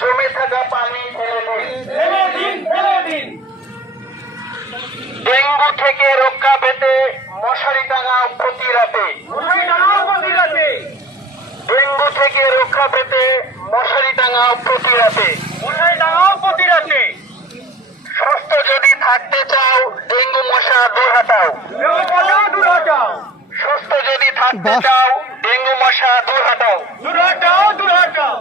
জমে থাকা পানি ফেলে দিন। ফেলে দিন ডেঙ্গু থেকে রক্ষা পেতে মশারি টাঙাও প্রতি রাতে মশারি টাঙাও প্রতি রাতে ডেঙ্গু থেকে রক্ষা পেতে মশারি টাঙাও প্রতি রাতে মশারি টাঙাও প্রতি রাতে সুস্থ যদি থাকতে চাও ডেঙ্গু মশা দূর হটাও। সুস্থ যদি থাকতে চাও ডেঙ্গু মশা দূর হটাও দূর হটাও দূর হটাও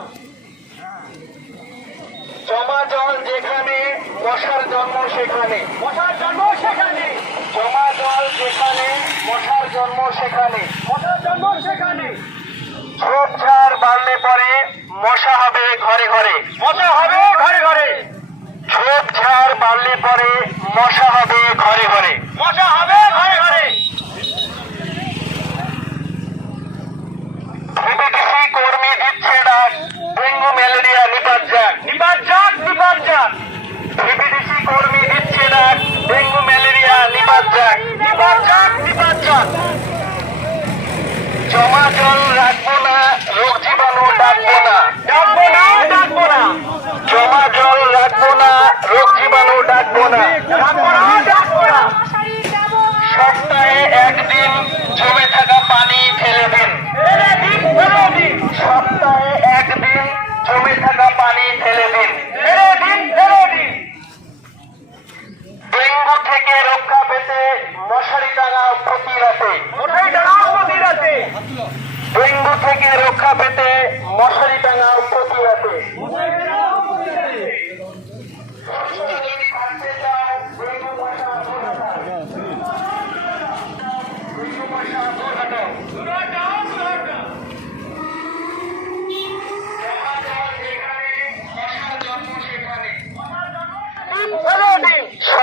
জমা জল যেখানে মশার জন্ম সেখানে। মশার জন্ম সেখানে। জমা জল যেখানে মশার জন্ম সেখানে। মশার জন্ম সেখানে। ঝোপঝাড় বাড়লে পরে মশা হবে ঘরে ঘরে। মশা হবে ঘরে ঘরে। ঝোপঝাড় বাড়লে পরে মশা হবে ঘরে ঘরে। মশা হবে জমা জল রাখব না রোগ জীবাণু ডাকবো না।